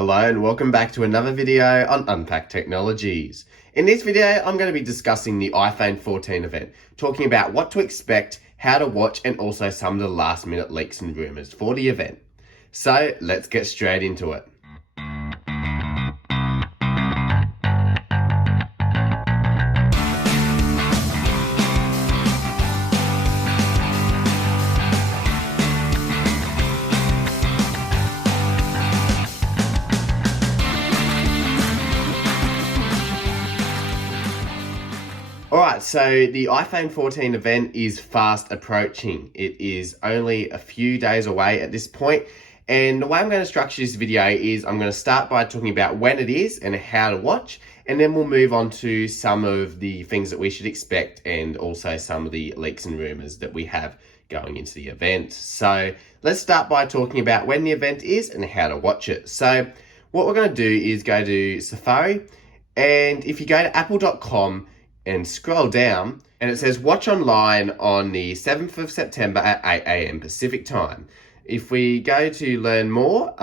Hello and welcome back to another video on Unpacked Technologies. In this video, I'm going to be discussing the iPhone 14 event, talking about what to expect, how to watch, and also some of the last minute leaks and rumours for the event. So let's get straight into it. Alright, so the iPhone 14 event is fast approaching. It is only a few days away at this point, and the way I'm going to structure this video is I'm going to start by talking about when it is and how to watch, and then we'll move on to some of the things that we should expect and also some of the leaks and rumours that we have going into the event. So let's start by talking about when the event is and how to watch it. So what we're going to do is go to Safari, and if you go to apple.com and scroll down, and it says watch online on the 7th of September at 8 a.m. Pacific time. If we go to learn more,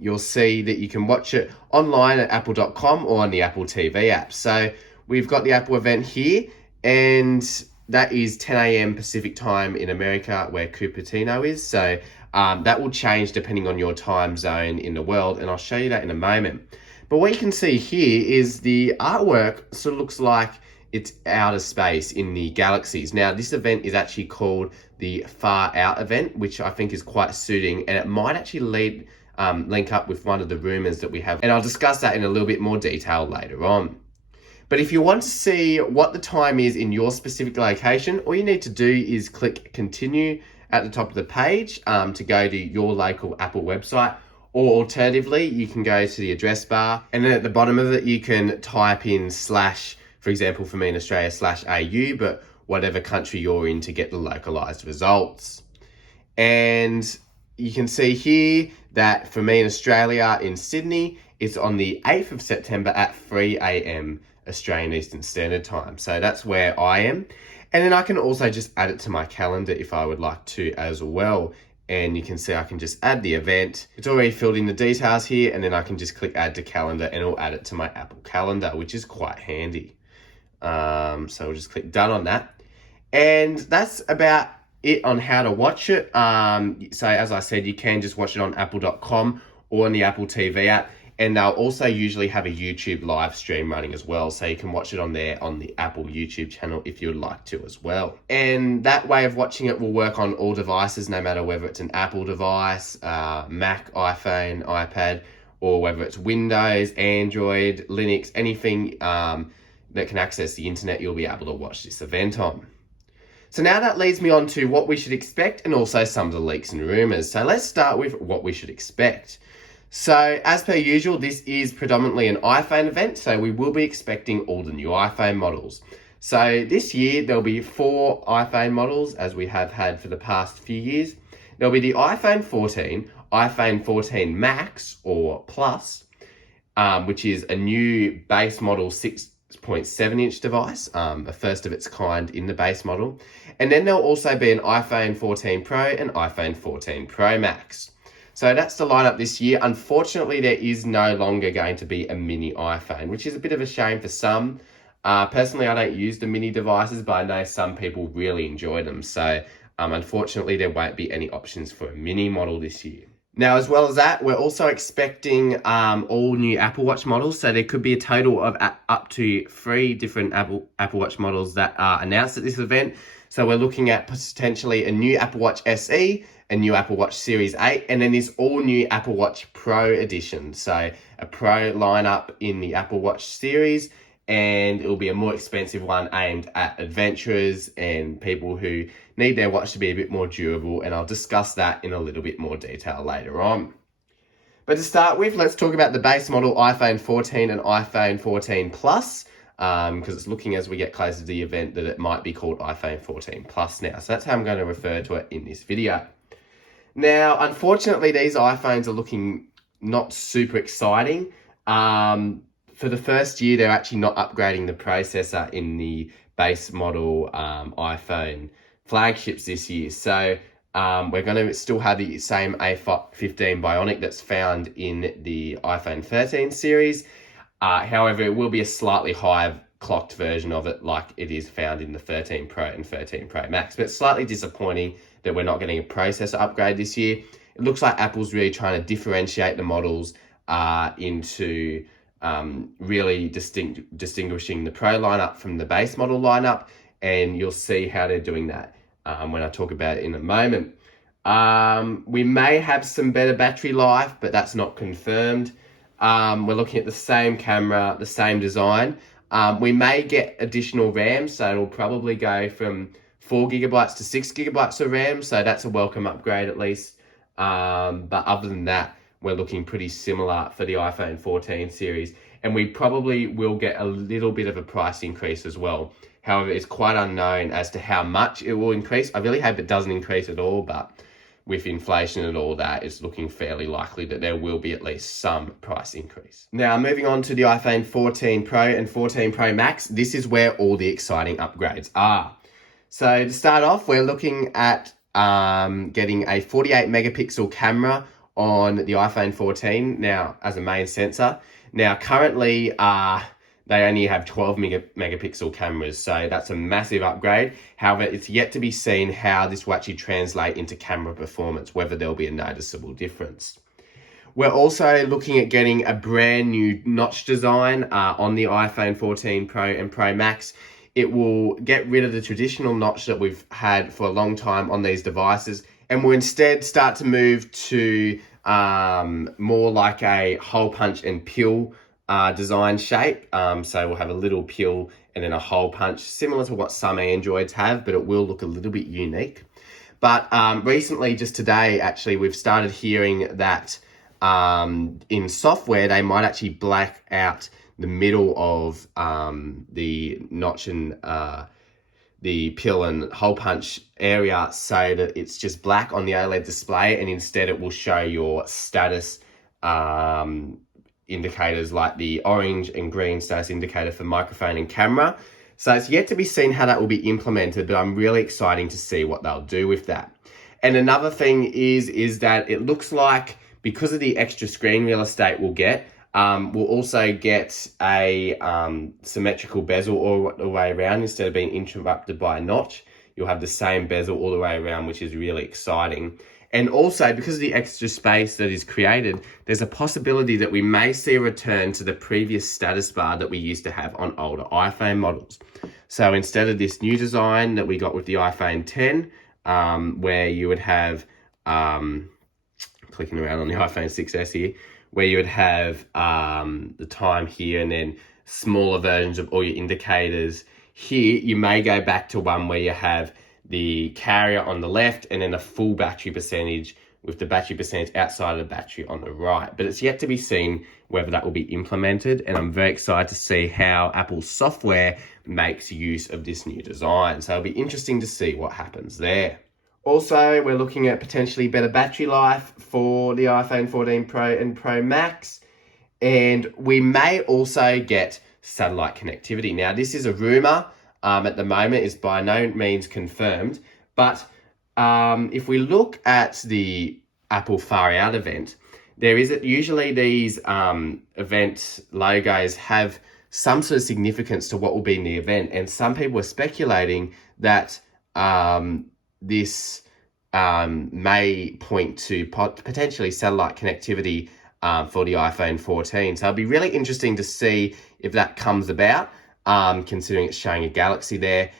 you'll see that you can watch it online at apple.com or on the Apple TV app. So we've got the Apple event here, and that is 10 a.m. Pacific time in America, where Cupertino is. So that will change depending on your time zone in the world, and I'll show you that in a moment. But what you can see here is the artwork sort of looks like it's outer space in the galaxies. Now, this event is actually called the Far Out event, which I think is quite suiting, and it might actually link up with one of the rumors that we have. And I'll discuss that in a little bit more detail later on. But if you want to see what the time is in your specific location, all you need to do is click continue at the top of the page to go to your local Apple website. Or alternatively, you can go to the address bar, and then at the bottom of it, you can type in /, for example, for me in Australia, /AU, but whatever country you're in to get the localized results. And you can see here that for me in Australia, in Sydney, it's on the 8th of September at 3 a.m. Australian Eastern Standard Time. So that's where I am. And then I can also just add it to my calendar if I would like to as well. And you can see I can just add the event. It's already filled in the details here, and then I can just click add to calendar and it'll add it to my Apple calendar, which is quite handy. So we'll just click done on that. And that's about it on how to watch it. So as I said, you can just watch it on apple.com or on the Apple TV app. And they'll also usually have a YouTube live stream running as well. So you can watch it on there on the Apple YouTube channel if you would like to as well. And that way of watching it will work on all devices, no matter whether it's an Apple device, Mac, iPhone, iPad, or whether it's Windows, Android, Linux, anything that can access the internet, you'll be able to watch this event on. So now that leads me on to what we should expect and also some of the leaks and rumors. So let's start with what we should expect. So as per usual, this is predominantly an iPhone event, so we will be expecting all the new iPhone models. So this year, there'll be 4 iPhone models, as we have had for the past few years. There'll be the iPhone 14, iPhone 14 Max or Plus, which is a new base model 6.7-inch device, the first of its kind in the base model. And then there'll also be an iPhone 14 Pro and iPhone 14 Pro Max. So that's the lineup this year. Unfortunately, there is no longer going to be a mini iPhone, which is a bit of a shame for some. Personally, I don't use the mini devices, but I know some people really enjoy them. So unfortunately, there won't be any options for a mini model this year. Now, as well as that, we're also expecting all new Apple Watch models. So there could be a total of up to 3 different Apple Watch models that are announced at this event. So we're looking at potentially a new Apple Watch SE, a new Apple Watch Series 8, and then this all new Apple Watch Pro edition. So a Pro lineup in the Apple Watch series, and it will be a more expensive one aimed at adventurers and people who need their watch to be a bit more durable, and I'll discuss that in a little bit more detail later on. But to start with, let's talk about the base model iPhone 14 and iPhone 14 Plus, because it's looking as we get closer to the event that it might be called iPhone 14 Plus now. So that's how I'm going to refer to it in this video. Now, unfortunately, these iPhones are looking not super exciting. For the first year, they're actually not upgrading the processor in the base model iPhone flagships this year. So We're going to still have the same A15 Bionic that's found in the iPhone 13 series. However, it will be a slightly higher clocked version of it like it is found in the 13 Pro and 13 Pro Max. But it's slightly disappointing that we're not getting a processor upgrade this year. It looks like Apple's really trying to differentiate the models into really distinguishing the Pro lineup from the base model lineup, and you'll see how they're doing that when I talk about it in a moment. We may have some better battery life, but that's not confirmed. We're looking at the same camera, the same design. We may get additional RAM, so it'll probably go from 4 gigabytes to 6 gigabytes of RAM, so that's a welcome upgrade at least. But other than that, we're looking pretty similar for the iPhone 14 series, and we probably will get a little bit of a price increase as well. However, it's quite unknown as to how much it will increase. I really hope it doesn't increase at all, but with inflation and all that, it's looking fairly likely that there will be at least some price increase. Now, moving on to the iPhone 14 Pro and 14 Pro Max, this is where all the exciting upgrades are. So to start off, we're looking at getting a 48 megapixel camera on the iPhone 14 now as a main sensor. Now, currently, they only have 12 megapixel cameras, so that's a massive upgrade. However, it's yet to be seen how this will actually translate into camera performance, whether there'll be a noticeable difference. We're also looking at getting a brand new notch design on the iPhone 14 Pro and Pro Max. It will get rid of the traditional notch that we've had for a long time on these devices, and will instead start to move to more like a hole punch and peel design shape. So we'll have a little peel and then a hole punch, similar to what some Androids have, but it will look a little bit unique. But recently, just today, actually, we've started hearing that in software, they might actually black out the middle of the notch and the peel and hole punch area, so that it's just black on the OLED display, and instead it will show your status indicators like the orange and green status indicator for microphone and camera. So it's yet to be seen how that will be implemented, but I'm really excited to see what they'll do with that. And another thing is that it looks like, because of the extra screen real estate we'll get, we'll also get a symmetrical bezel all the way around. Instead of being interrupted by a notch, you'll have the same bezel all the way around, which is really exciting. And also, because of the extra space that is created, there's a possibility that we may see a return to the previous status bar that we used to have on older iPhone models. So instead of this new design that we got with the iPhone 10, where you would have, clicking around on the iPhone 6S here, where you would have the time here and then smaller versions of all your indicators. Here, you may go back to one where you have the carrier on the left and then a full battery percentage with the battery percentage outside of the battery on the right. But it's yet to be seen whether that will be implemented, and I'm very excited to see how Apple's software makes use of this new design. So it'll be interesting to see what happens there. Also, we're looking at potentially better battery life for the iPhone 14 Pro and Pro Max, and we may also get satellite connectivity. Now, this is a rumor. At the moment, is by no means confirmed, but if we look at the Apple Far Out event, there is usually these event logos have some sort of significance to what will be in the event, and some people are speculating that this may point to potentially satellite connectivity for the iPhone 14. So it'll be really interesting to see if that comes about. Considering it's showing a galaxy there.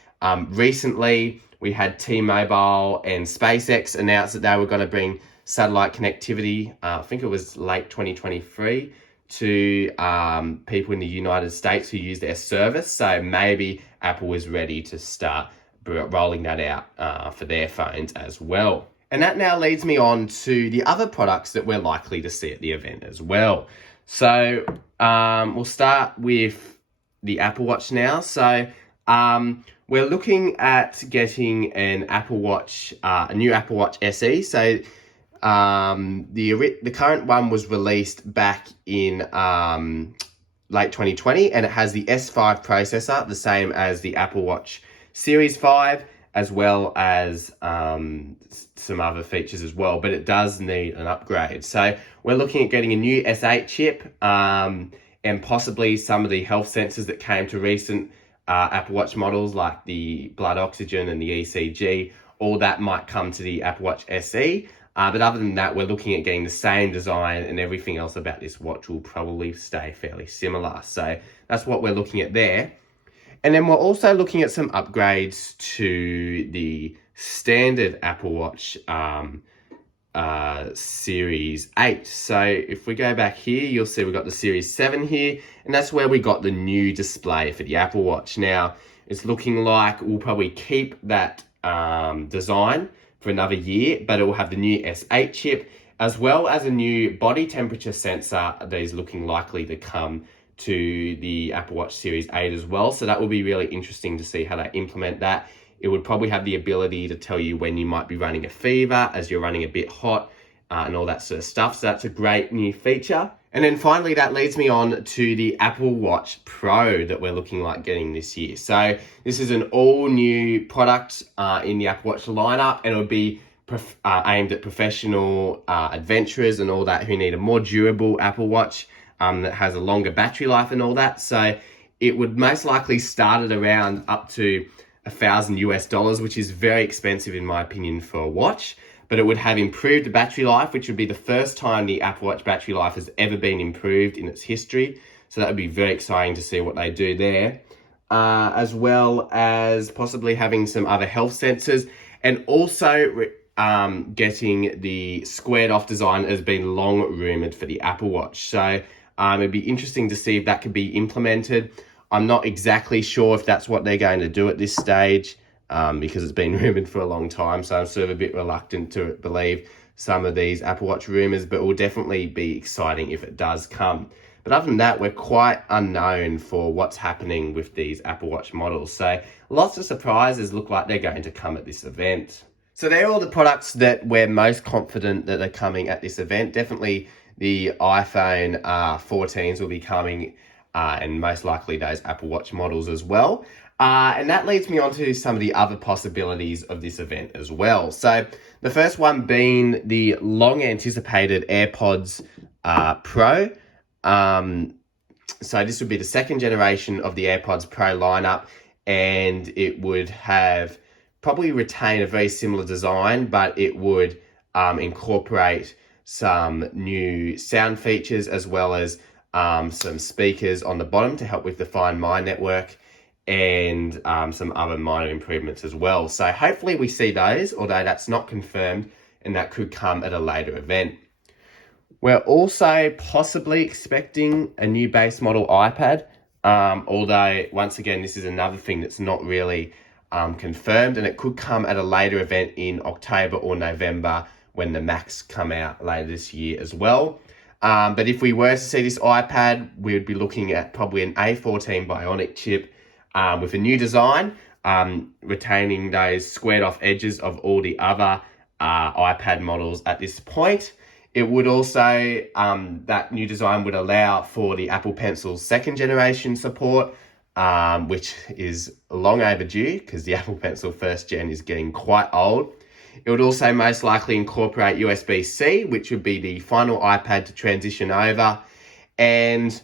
Recently, we had T-Mobile and SpaceX announce that they were going to bring satellite connectivity, I think it was late 2023, to people in the United States who use their service. So maybe Apple is ready to start rolling that out for their phones as well. And that now leads me on to the other products that we're likely to see at the event as well. So we'll start with the Apple Watch now. So we're looking at getting an Apple Watch, a new Apple Watch SE. So the current one was released back in late 2020, and it has the S5 processor, the same as the Apple Watch Series 5, as well as some other features as well, but it does need an upgrade. So we're looking at getting a new S8 chip and possibly some of the health sensors that came to recent Apple Watch models, like the blood oxygen and the ECG. All that might come to the Apple Watch SE. But other than that, we're looking at getting the same design, and everything else about this watch will probably stay fairly similar. So that's what we're looking at there. And then we're also looking at some upgrades to the standard Apple Watch Series 8. So if we go back here, you'll see we've got the Series 7 here, and that's where we got the new display for the Apple Watch. Now, it's looking like we'll probably keep that design for another year, but it will have the new S8 chip, as well as a new body temperature sensor that is looking likely to come to the Apple Watch Series 8 as well. So that will be really interesting to see how they implement that. It would probably have the ability to tell you when you might be running a fever, as you're running a bit hot, and all that sort of stuff. So that's a great new feature. And then finally, that leads me on to the Apple Watch Pro that we're looking like getting this year. So this is an all new product in the Apple Watch lineup, and it would be aimed at professional adventurers and all that who need a more durable Apple Watch that has a longer battery life and all that. So it would most likely start at around up to $1,000 US, which is very expensive in my opinion for a watch. But it would have improved battery life, which would be the first time the Apple Watch battery life has ever been improved in its history. So that would be very exciting to see what they do there. As well as possibly having some other health sensors, and also getting the squared off design that has been long rumored for the Apple Watch. So it'd be interesting to see if that could be implemented. I'm not exactly sure if that's what they're going to do at this stage, because it's been rumored for a long time. So I'm sort of a bit reluctant to believe some of these Apple Watch rumors, but it will definitely be exciting if it does come. But other than that, we're quite unknown for what's happening with these Apple Watch models. So lots of surprises look like they're going to come at this event. So they're all the products that we're most confident that are coming at this event. Definitely the iPhone 14s will be coming, and most likely those Apple Watch models as well. And that leads me on to some of the other possibilities of this event as well. So the first one being the long anticipated AirPods Pro. So this would be the second generation of the AirPods Pro lineup, and it would have probably retain a very similar design, but it would incorporate some new sound features, as well as some speakers on the bottom to help with the Find My network, and some other minor improvements as well. So hopefully we see those, although that's not confirmed, and that could come at a later event. We're also possibly expecting a new base model iPad, although once again, this is another thing that's not really confirmed, and it could come at a later event in October or November when the Macs come out later this year as well. But if we were to see this iPad, we would be looking at probably an A14 Bionic chip with a new design, retaining those squared off edges of all the other iPad models at this point. It would also, that new design would allow for the Apple Pencil's second generation support, which is long overdue because the Apple Pencil first gen is getting quite old. It would also most likely incorporate USB-C, which would be the final iPad to transition over. And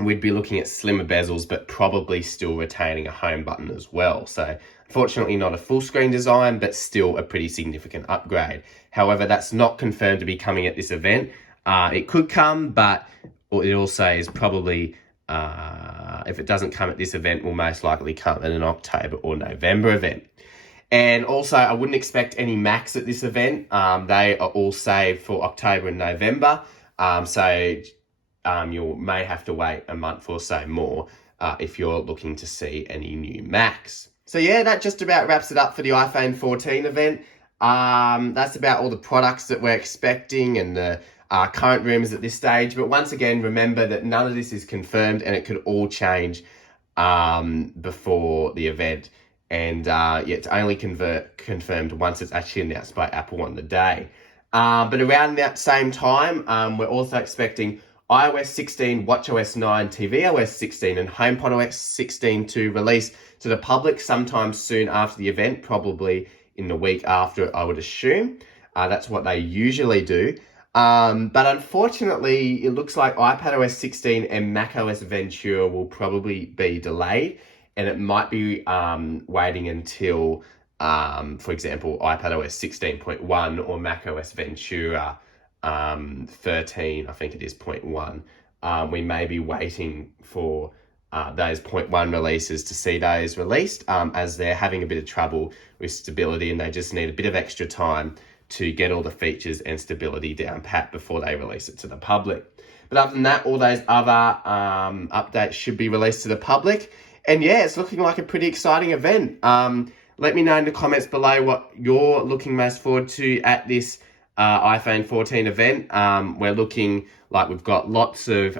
we'd be looking at slimmer bezels, but probably still retaining a home button as well. So unfortunately not a full screen design, but still a pretty significant upgrade. However, that's not confirmed to be coming at this event. It could come, but it also is probably, if it doesn't come at this event, will most likely come at an October or November event. And also, I wouldn't expect any Macs at this event. They are all saved for October and November. So you may have to wait a month or so more if you're looking to see any new Macs. So yeah, that just about wraps it up for the iPhone 14 event. That's about all the products that we're expecting and the current rumors at this stage. But once again, remember that none of this is confirmed, and it could all change before the event. And yeah, it's only confirmed once it's actually announced by Apple on the day. But around that same time, we're also expecting iOS 16, watchOS 9, tvOS 16, and HomePodOS 16 to release to the public sometime soon after the event, probably in the week after, I would assume. That's what they usually do. But unfortunately, it looks like iPadOS 16 and macOS Ventura will probably be delayed, and it might be waiting until, for example, iPadOS 16.1 or macOS Ventura 13, I think it is 0.1. We may be waiting for those 0.1 releases to see those released, as they're having a bit of trouble with stability and they just need a bit of extra time to get all the features and stability down pat before they release it to the public. But other than that, all those other updates should be released to the public. And yeah, it's looking like a pretty exciting event. Let me know in the comments below what you're looking most forward to at this iPhone 14 event. We're looking like we've got lots of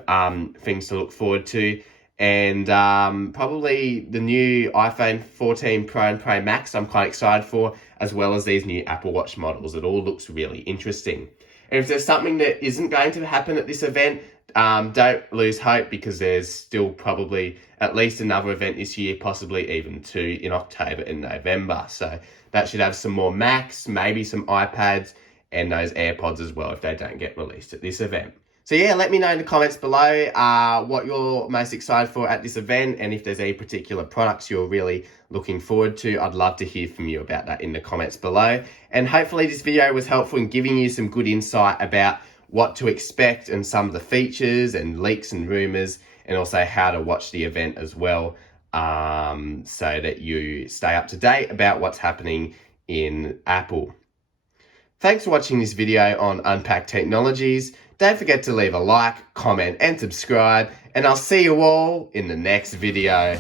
things to look forward to. And probably the new iPhone 14 Pro and Pro Max I'm quite excited for, as well as these new Apple Watch models. It all looks really interesting. And if there's something that isn't going to happen at this event, don't lose hope, because there's still probably at least another event this year, possibly even two in October and November. So that should have some more Macs, maybe some iPads, and those AirPods as well if they don't get released at this event. So yeah, let me know in the comments below what you're most excited for at this event, and if there's any particular products you're really looking forward to. I'd love to hear from you about that in the comments below. And hopefully this video was helpful in giving you some good insight about what to expect and some of the features and leaks and rumors, and also how to watch the event as well, so that you stay up to date about what's happening in Apple. Thanks for watching this video on Unpacked Technologies. Don't forget to leave a like, comment, and subscribe, and I'll see you all in the next video.